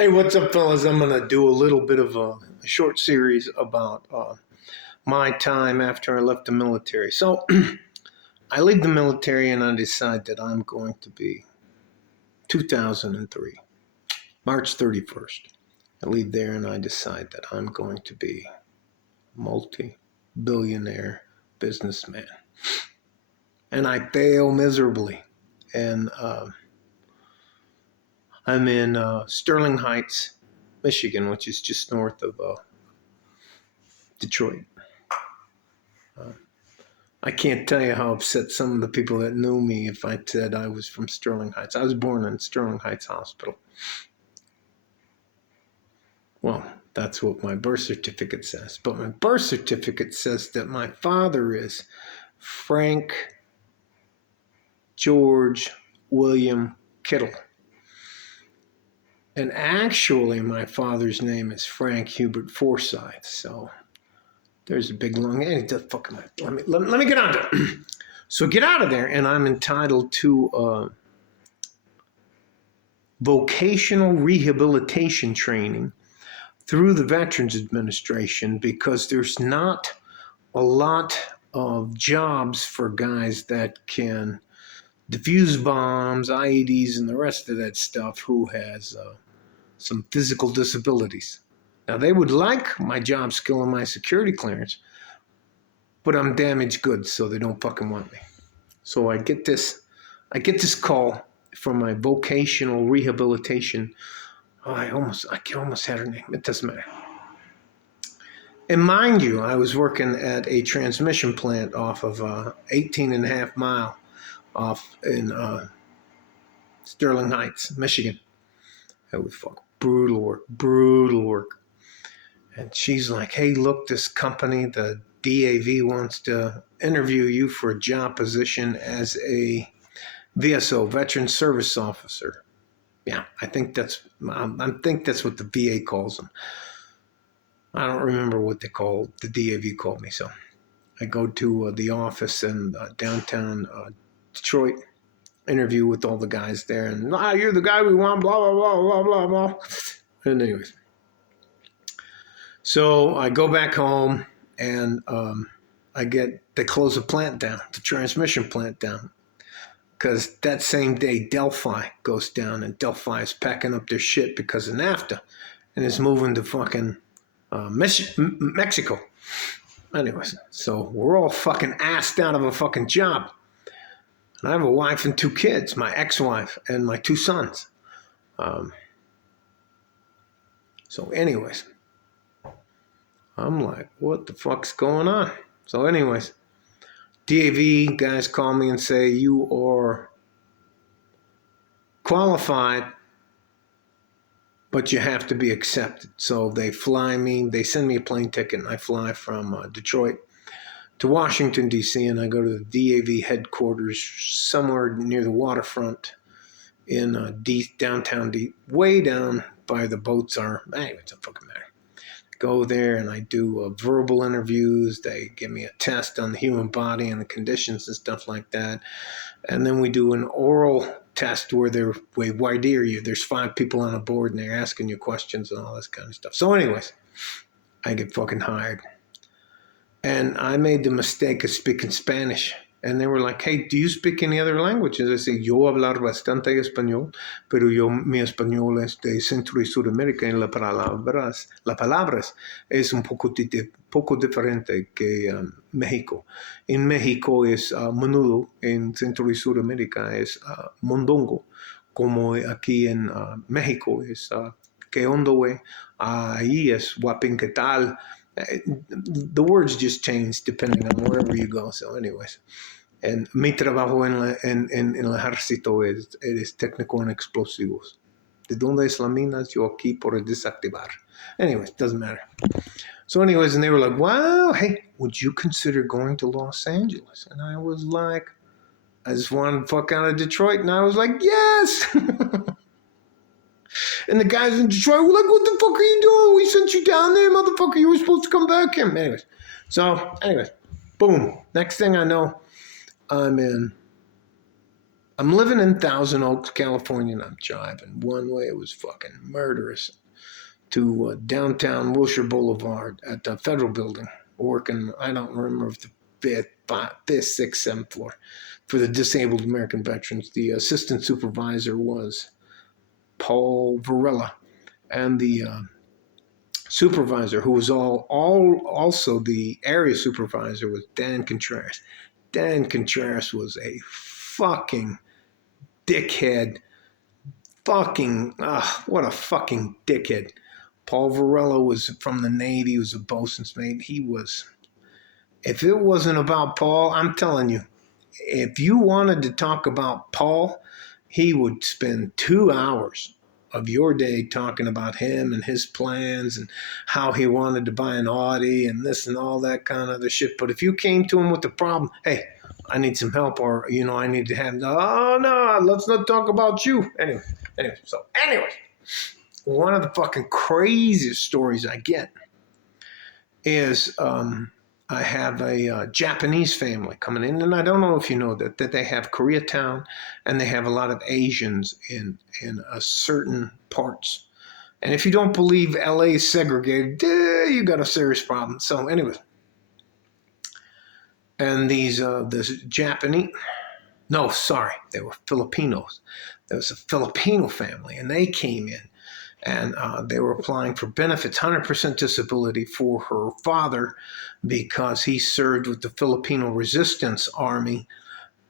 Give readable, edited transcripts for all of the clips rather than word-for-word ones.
Hey, what's up, fellas? I'm going to do a little bit of a short series about my time after I left the military. So, I leave the military and I decide that I'm going to be 2003, March 31st. I leave there and I decide that I'm going to be a multi-billionaire businessman. And I fail miserably. And I'm in Sterling Heights, Michigan, which is just north of Detroit. I can't tell you how upset some of the people that knew me if I said I was from Sterling Heights. I was born in Sterling Heights Hospital. Well, that's what my birth certificate says. But my birth certificate says that my father is Frank George William Kittle. And actually, my father's name is Frank Hubert Forsyth. So there's a big long. Let me get on to it. So get out of there, and I'm entitled to vocational rehabilitation training through the Veterans Administration because there's not a lot of jobs for guys that can defuse bombs, IEDs, and the rest of that stuff who has some physical disabilities. Now, they would like my job skill and my security clearance, but I'm damaged goods, so they don't fucking want me. So I get this call from my vocational rehabilitation. I almost had her name. It doesn't matter. And mind you, I was working at a transmission plant off of 18 and a half mile off in Sterling Heights, Michigan. It was fucking brutal work. And she's like, hey, look, this company, the DAV, wants to interview you for a job position as a VSO, Veteran Service Officer. Yeah, I think that's what the VA calls them. I don't remember what the DAV called me. So I go to the office in downtown Detroit, interview with all the guys there, and you're the guy we want, blah, blah, blah, blah, blah, blah. And anyways, so I go back home and they close the plant down, the transmission plant down. Because that same day, Delphi goes down, and Delphi is packing up their shit because of NAFTA and is moving to fucking Mexico. Anyways, so we're all fucking assed out of a fucking job. And I have a wife and two kids, my ex-wife and my two sons. So anyways, I'm like, what the fuck's going on? So anyways, DAV guys call me and say, you are qualified, but you have to be accepted. So they send me a plane ticket, and I fly from Detroit to Washington, D.C., and I go to the DAV headquarters somewhere near the waterfront in downtown, way down by the boats are. Anyway, it doesn't fucking matter. Go there and I do verbal interviews. They give me a test on the human body and the conditions and stuff like that. And then we do an oral test where they're wide ear you. There's 5 people on a board and they're asking you questions and all this kind of stuff. So anyways, I get fucking hired. And I made the mistake of speaking Spanish. And they were like, hey, do you speak any other languages? I said, yo hablar bastante español, pero mi español es de Centro y Sudamérica y las palabras es un poco diferente que México. En México es menudo, en Centro y Sudamérica es mondongo, como aquí en México es que hondo, güey, ahí es guapín, ¿qué tal? The words just change depending on wherever you go. So anyways, and mi trabajo en el ejército es técnico en explosivos. ¿De dónde es la mina? Yo aquí por desactivar. Anyways, doesn't matter. So anyways, and they were like, wow, hey, would you consider going to Los Angeles? And I was like, I just wanted to fuck out of Detroit. And I was like, yes. And the guys in Detroit were like, what the fuck are you doing? We sent you down there, motherfucker. You were supposed to come back here. Anyways, boom. Next thing I know, I'm in I'm living in Thousand Oaks, California, and I'm driving one way. It was fucking murderous to downtown Wilshire Boulevard at the Federal Building, working, I don't remember if the fifth, sixth, seventh floor for the disabled American veterans. The assistant supervisor was Paul Varela, and the supervisor, who was also the area supervisor, was Dan Contreras. Dan Contreras was a fucking dickhead. What a fucking dickhead. Paul Varela was from the Navy. He was a bosun's mate. If it wasn't about Paul, I'm telling you, if you wanted to talk about Paul, he would spend 2 hours of your day talking about him and his plans and how he wanted to buy an Audi and this and all that kind of other shit. But if you came to him with the problem, hey, I need some help, or, I need to have, oh, no, let's not talk about you. Anyway, one of the fucking craziest stories I get is I have a Japanese family coming in, and I don't know if you know that they have Koreatown, and they have a lot of Asians in certain parts. And if you don't believe LA is segregated, you got a serious problem. So anyway, and this Japanese, no, sorry, they were Filipinos. There was a Filipino family, and they came in, and they were applying for benefits, 100% disability for her father, because he served with the Filipino Resistance Army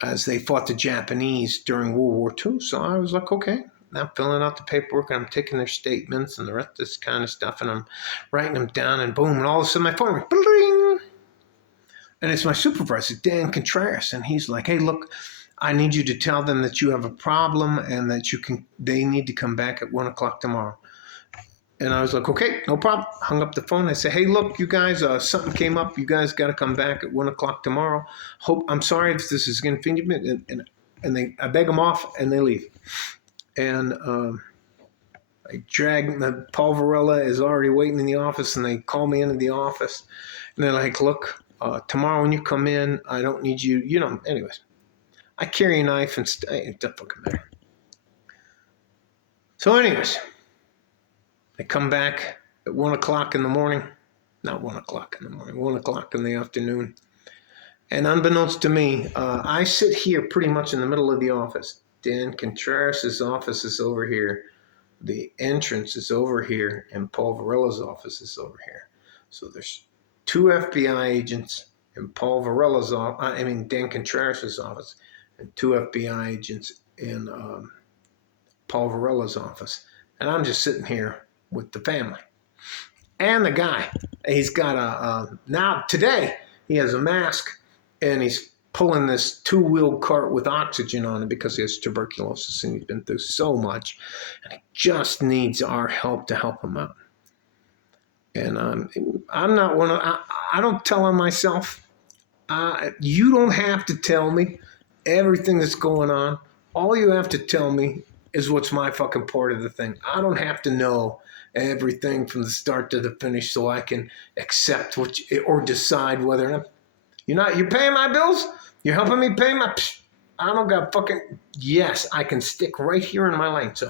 as they fought the Japanese during World War II. So I was like, okay, I'm filling out the paperwork, and I'm taking their statements and the rest of this kind of stuff, and I'm writing them down, and boom, and all of a sudden my phone rings, bling, and it's my supervisor, Dan Contreras, and he's like, hey, look, I need you to tell them that you have a problem and that they need to come back at 1 o'clock tomorrow. And I was like, okay, no problem. Hung up the phone. I said, hey, look, you guys, something came up. You guys got to come back at 1 o'clock tomorrow. I'm sorry if this is inconvenient. And I beg them off, and they leave. And I drag, Paul Varela is already waiting in the office, and they call me into the office. And they're like, look, tomorrow when you come in, I don't need you, anyways. I carry a knife and it doesn't fucking matter. So anyways, I come back at 1 o'clock in the morning. Not 1 o'clock in the morning, 1 o'clock in the afternoon. And unbeknownst to me, I sit here pretty much in the middle of the office. Dan Contreras' office is over here. The entrance is over here, and Paul Varela's office is over here. So there's 2 FBI agents in Paul Varela's office, Dan Contreras' office, and 2 FBI agents in Paul Varela's office. And I'm just sitting here with the family. And the guy, he's got now today, he has a mask, and he's pulling this 2-wheel cart with oxygen on it because he has tuberculosis, and he's been through so much, and he just needs our help to help him out. And I'm not one of, I don't tell him myself. You don't have to tell me everything that's going on. All you have to tell me is what's my fucking part of the thing. I don't have to know everything from the start to the finish so I can accept or decide whether or not you're paying my bills. You're helping me pay my. I don't got fucking. Yes, I can stick right here in my lane. So,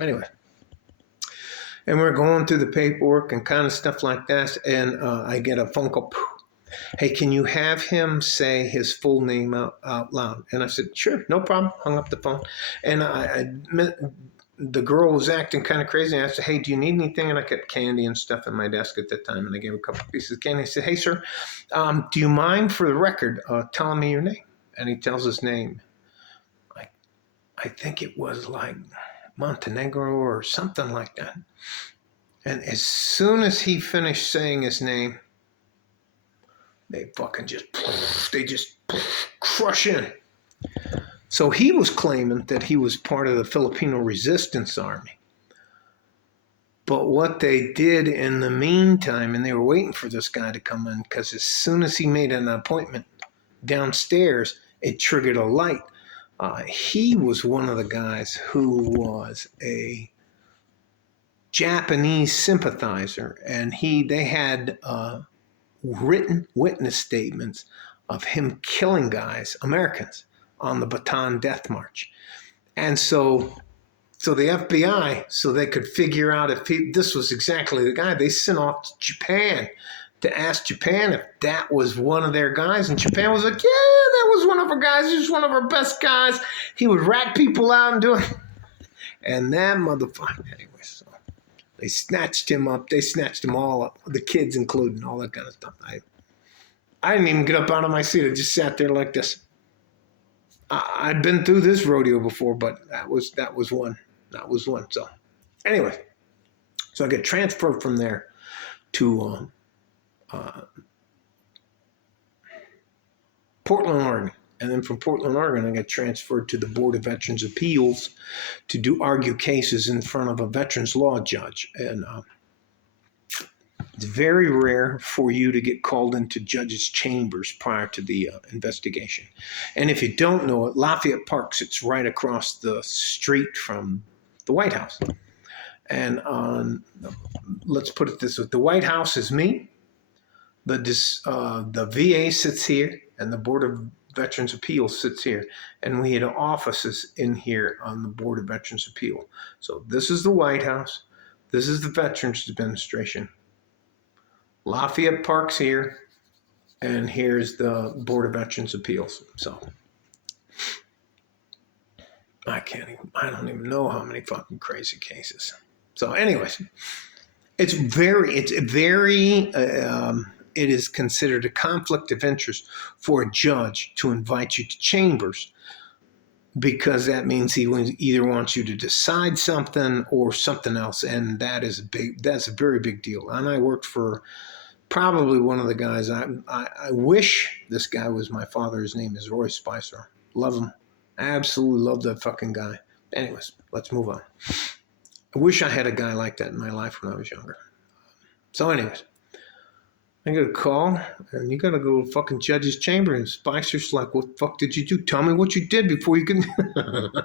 anyway, and we're going through the paperwork and kind of stuff like that, and I get a phone call. Hey, can you have him say his full name out loud? And I said, sure, no problem. Hung up the phone. And the girl was acting kind of crazy. And I said, hey, do you need anything? And I kept candy and stuff in my desk at that time. And I gave a couple pieces of candy. I said, hey, sir, do you mind for the record telling me your name? And he tells his name. I think it was like Montenegro or something like that. And as soon as he finished saying his name, they fucking just crush in. So he was claiming that he was part of the Filipino Resistance Army. But what they did in the meantime, and they were waiting for this guy to come in, because as soon as he made an appointment downstairs, it triggered a light. He was one of the guys who was a Japanese sympathizer, and they had written witness statements of him killing guys, Americans, on the Bataan Death March. And so the FBI, so they could figure out if this was exactly the guy, they sent off to Japan to ask Japan if that was one of their guys. And Japan was like, yeah, that was one of our guys. He was one of our best guys. He would rat people out and do it. And that motherfucker, anyway, so they snatched him up. They snatched them all up, the kids including, all that kind of stuff. I didn't even get up out of my seat. I just sat there like this. I'd been through this rodeo before, but that was one. That was one. So anyway, so I get transferred from there to Portland, Oregon. And then from Portland, Oregon, I got transferred to the Board of Veterans Appeals to argue cases in front of a veterans law judge. And it's very rare for you to get called into judges' chambers prior to the investigation. And if you don't know it, Lafayette Park sits right across the street from the White House. And let's put it this way. The White House is me. The VA sits here, and the Board of Veterans Appeals sits here. And we had offices in here on the Board of Veterans Appeal. So this is the White House. This is the Veterans Administration. Lafayette Park's here, and here's the Board of Veterans Appeals. So I don't even know how many fucking crazy cases. So anyways, it is considered a conflict of interest for a judge to invite you to chambers, because that means he either wants you to decide something or something else. And that's a very big deal. And I worked for probably one of the guys, I wish this guy was my father. His name is Roy Spicer. Love him. Absolutely love that fucking guy. Anyways, let's move on. I wish I had a guy like that in my life when I was younger. So anyways, I get a call, and you got to go to fucking judge's chamber, and Spicer's like, what the fuck did you do? Tell me what you did before you can...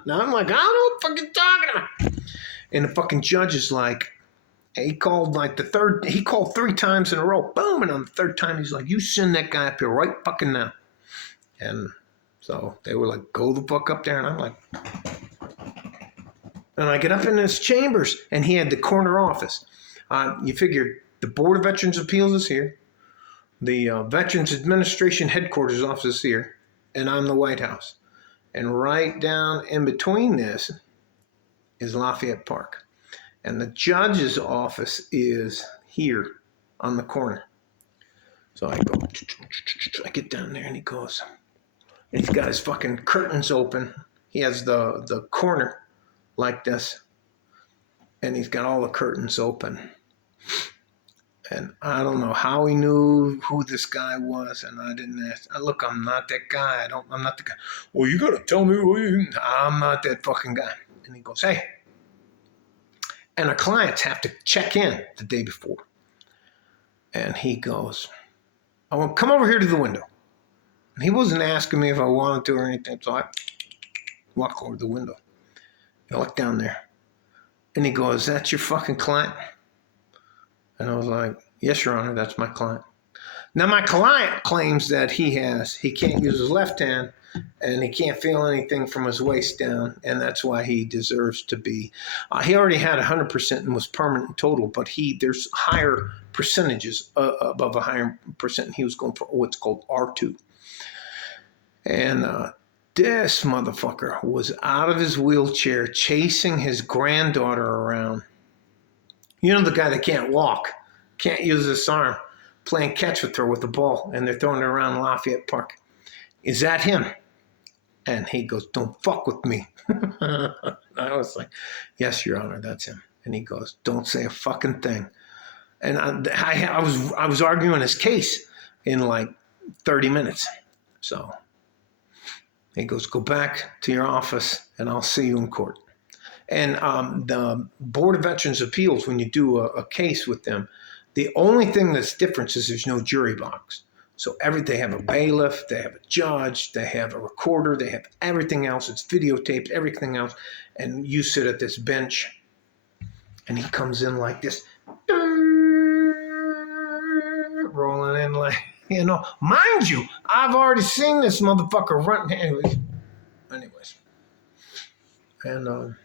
Now I'm like, I don't know what fucking talking about. And the fucking judge is like, he called he called 3 times in a row. Boom. And on the 3rd time, he's like, you send that guy up here right fucking now. And so they were like, go the fuck up there. And I'm like, and I get up in his chambers, and he had the corner office. You figure the Board of Veterans Appeals is here. The Veterans Administration headquarters office is here. And I'm the White House. And right down in between this is Lafayette Park. And the judge's office is here on the corner. So I get down there, and he goes, and he's got his fucking curtains open. He has the corner like this, and he's got all the curtains open. And I don't know how he knew who this guy was, and I didn't ask. Look, I'm not that guy. I'm not the guy. Well, you got to tell me who you... I'm not that fucking guy. And he goes, hey. And our clients have to check in the day before. And he goes, I want to come over here to the window. And he wasn't asking me if I wanted to or anything, so I walk over to the window. I look down there. And he goes, is that your fucking client? And I was like, yes, Your Honor, that's my client. Now, my client claims that he can't use his left hand, and he can't feel anything from his waist down, and that's why he deserves to be. He already had 100% and was permanent total, but there's higher percentages above a higher percent, and he was going for what's called R2. And this motherfucker was out of his wheelchair chasing his granddaughter around. You know, the guy that can't walk, can't use his arm, playing catch with her with the ball, and they're throwing it around Lafayette Park. Is that him? And he goes, don't fuck with me. I was like, yes, Your Honor, that's him. And he goes, don't say a fucking thing. And I was arguing his case in like 30 minutes. So he goes, go back to your office, and I'll see you in court. And the Board of Veterans Appeals, when you do a case with them, the only thing that's different is there's no jury box. So they have a bailiff, they have a judge, they have a recorder, they have everything else. It's videotaped, everything else. And you sit at this bench, and he comes in like this, rolling in like, mind you, I've already seen this motherfucker run. Anyways, anyways. And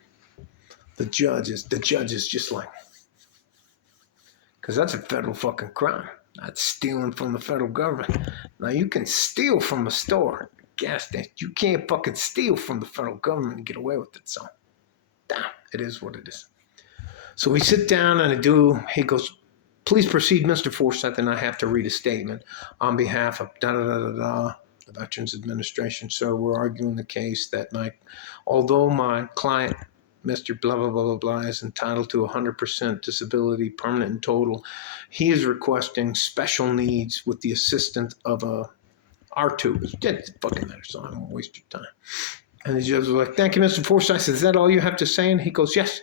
the judge is just like, because that's a federal fucking crime. That's stealing from the federal government. Now, you can steal from a store, gas station. You can't fucking steal from the federal government and get away with it. So, damn, it is what it is. So we sit down and he goes, please proceed, Mr. Forsyth, and I have to read a statement on behalf of the Veterans Administration. So we're arguing the case that although my client, Mr. blah, blah, blah, blah, blah, is entitled to 100% disability, permanent and total, he is requesting special needs with the assistance of a R2. It doesn't fucking matter, so I don't waste your time. And the judge was like, thank you, Mr. Forsyth. Is that all you have to say? And he goes, yes.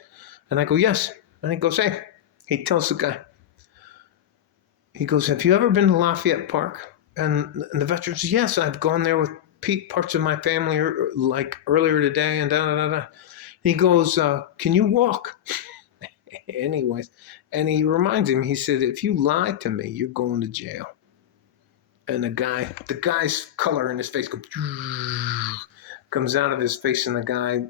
And I go, yes. And he goes, hey. He tells the guy, he goes, have you ever been to Lafayette Park? And the veteran says, yes, I've gone there with parts of my family like earlier today and da-da-da-da. He goes, can you walk? Anyways, and he reminds him, he said, if you lie to me, you're going to jail. And the guy's color in his face comes out of his face, and the guy,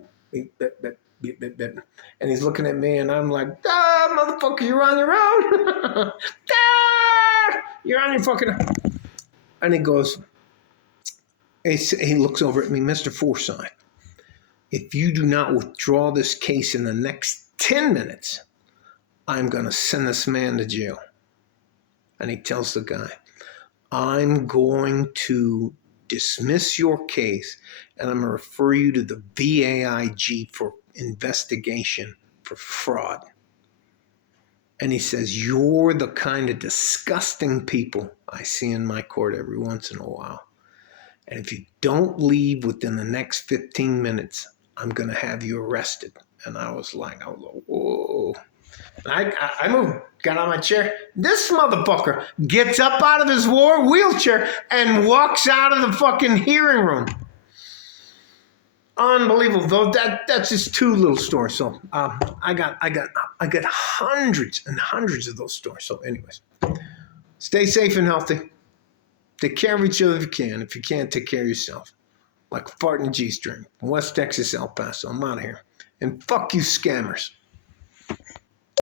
and he's looking at me, and I'm like, motherfucker, you're on your own. You're on your fucking own. And he goes, he looks over at me, Mr. Forsyth, if you do not withdraw this case in the next 10 minutes, I'm going to send this man to jail. And he tells the guy, I'm going to dismiss your case, and I'm going to refer you to the VAIG for investigation for fraud. And he says, you're the kind of disgusting people I see in my court every once in a while. And if you don't leave within the next 15 minutes, I'm going to have you arrested. And I was like, whoa. And I moved, got on my chair. This motherfucker gets up out of his wheelchair and walks out of the fucking hearing room. Unbelievable. Though that's just two little stories. So I got hundreds and hundreds of those stories. So anyways, stay safe and healthy. Take care of each other if you can. If you can't, take care of yourself. Like a fart in a G-string. West Texas, El Paso. I'm out of here. And fuck you scammers.